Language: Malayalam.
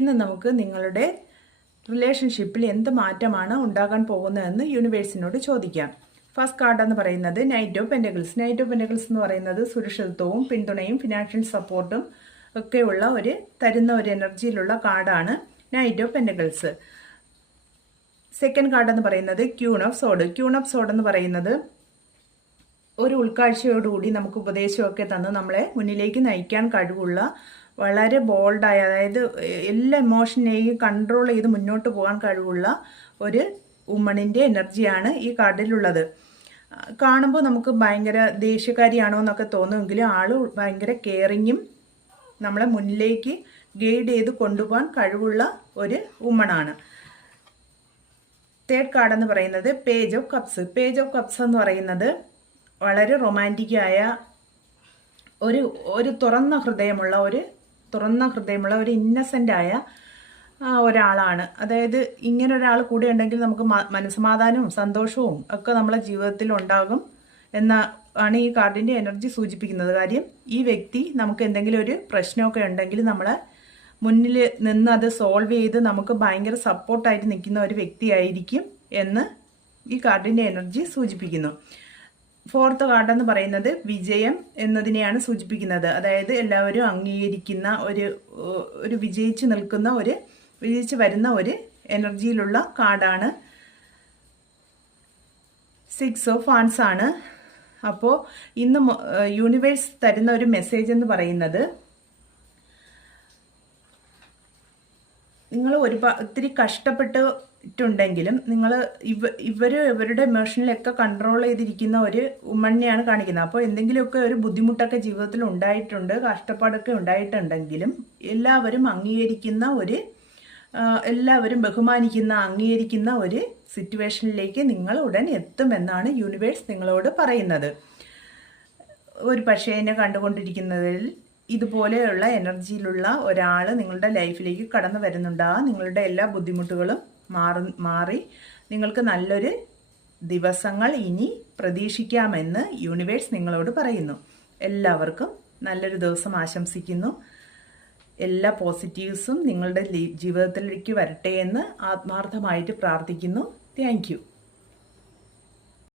ഇന്ന് നമുക്ക് നിങ്ങളുടെ റിലേഷൻഷിപ്പിൽ എന്ത് മാറ്റമാണ് ഉണ്ടാകാൻ പോകുന്നതെന്ന് യൂണിവേഴ്സിനോട് ചോദിക്കാം. ഫസ്റ്റ് കാർഡ് എന്ന് പറയുന്നത് knight of pentacles. Knight of pentacles എന്ന് പറയുന്നത് സുരക്ഷിതത്വവും പിന്തുണയും ഫിനാൻഷ്യൽ സപ്പോർട്ടും ഒക്കെയുള്ള തരുന്ന ഒരു എനർജിയിലുള്ള കാർഡാണ് knight of pentacles. Second card എന്ന് പറയുന്നത് ക്യൂൺ ഓഫ് സോഡ്. ക്യൂൺ ഓഫ് സോഡ് എന്ന് പറയുന്നത് ഒരു ഉൾക്കാഴ്ചയോടുകൂടി നമുക്ക് ഉപദേശമൊക്കെ തന്ന് നമ്മളെ മുന്നിലേക്ക് നയിക്കാൻ കഴിവുള്ള വളരെ ബോൾഡായ, അതായത് എല്ലാ ഇമോഷനെയും കൺട്രോൾ ചെയ്ത് മുന്നോട്ട് പോകാൻ കഴിവുള്ള ഒരു വുമണിൻ്റെ എനർജിയാണ് ഈ കാർഡിലുള്ളത്. കാണുമ്പോൾ നമുക്ക് ഭയങ്കര ദേഷ്യക്കാരിയാണോ എന്നൊക്കെ തോന്നുമെങ്കിലും ആൾ ഭയങ്കര കെയറിങ്ങും നമ്മളെ മുന്നിലേക്ക് ഗൈഡ് ചെയ്ത് കൊണ്ടുപോകാൻ കഴിവുള്ള ഒരു വുമണാണ്. തേർഡ് കാർഡ് എന്ന് പറയുന്നത് page of cups. Page of cups എന്ന് പറയുന്നത് വളരെ റൊമാൻറ്റിക്കായ ഒരു തുറന്ന ഹൃദയമുള്ള ഒരു ഇന്നസെൻ്റ് ആയ ഒരാളാണ്. അതായത് ഇങ്ങനെ ഒരാൾ കൂടെ ഉണ്ടെങ്കിൽ നമുക്ക് മനസ്സമാധാനവും സന്തോഷവും ഒക്കെ നമ്മളെ ജീവിതത്തിൽ ഉണ്ടാകും ആണ് ഈ കാർഡിൻ്റെ എനർജി സൂചിപ്പിക്കുന്നത്. കാര്യം ഈ വ്യക്തി നമുക്ക് എന്തെങ്കിലും ഒരു പ്രശ്നമൊക്കെ ഉണ്ടെങ്കിൽ നമ്മളെ മുന്നിൽ നിന്ന് അത് സോൾവ് ചെയ്ത് നമുക്ക് ഭയങ്കര സപ്പോർട്ടായിട്ട് നിൽക്കുന്ന ഒരു വ്യക്തിയായിരിക്കും എന്ന് ഈ കാർഡിൻ്റെ എനർജി സൂചിപ്പിക്കുന്നു. ഫോർത്ത് കാർഡ് എന്ന് പറയുന്നത് വിജയം എന്നതിനെയാണ് സൂചിപ്പിക്കുന്നത്. അതായത് എല്ലാവരും അംഗീകരിക്കുന്ന ഒരു വിജയിച്ച് വരുന്ന ഒരു എനർജിയിലുള്ള കാർഡാണ്. 6 ഓഫ് വാൻഡ്സ് ആണ്. അപ്പോൾ ഇന്ന് യൂണിവേഴ്സ് തരുന്ന ഒരു മെസ്സേജ് എന്ന് പറയുന്നത്, നിങ്ങൾ ഒത്തിരി കഷ്ടപ്പെട്ടിട്ടുണ്ടെങ്കിലും നിങ്ങൾ ഇവരുടെ ഇമോഷനിലൊക്കെ കൺട്രോൾ ചെയ്തിരിക്കുന്ന ഒരു വുമണിനെയാണ് കാണിക്കുന്നത്. അപ്പോൾ എന്തെങ്കിലുമൊക്കെ ഒരു ബുദ്ധിമുട്ടൊക്കെ ജീവിതത്തിൽ ഉണ്ടായിട്ടുണ്ട്, കഷ്ടപ്പാടൊക്കെ ഉണ്ടായിട്ടുണ്ടെങ്കിലും എല്ലാവരും ബഹുമാനിക്കുന്ന അംഗീകരിക്കുന്ന ഒരു സിറ്റുവേഷനിലേക്ക് നിങ്ങൾ ഉടൻ എത്തുമെന്നാണ് യൂണിവേഴ്സ് നിങ്ങളോട് പറയുന്നത്. ഒരു പക്ഷേ എന്നെ കണ്ടുകൊണ്ടിരിക്കുന്നതിൽ ഇതുപോലെയുള്ള എനർജിയിലുള്ള ഒരാൾ നിങ്ങളുടെ ലൈഫിലേക്ക് കടന്നു വരുന്നുണ്ടാകും. നിങ്ങളുടെ എല്ലാ ബുദ്ധിമുട്ടുകളും മാറി നിങ്ങൾക്ക് നല്ലൊരു ദിവസങ്ങൾ ഇനി പ്രതീക്ഷിക്കാമെന്ന് യൂണിവേഴ്സ് നിങ്ങളോട് പറയുന്നു. എല്ലാവർക്കും നല്ലൊരു ദിവസം ആശംസിക്കുന്നു. എല്ലാ പോസിറ്റീവ്സും നിങ്ങളുടെ ജീവിതത്തിലേക്ക് വരട്ടെ എന്ന് ആത്മാർത്ഥമായിട്ട് പ്രാർത്ഥിക്കുന്നു. Thank you.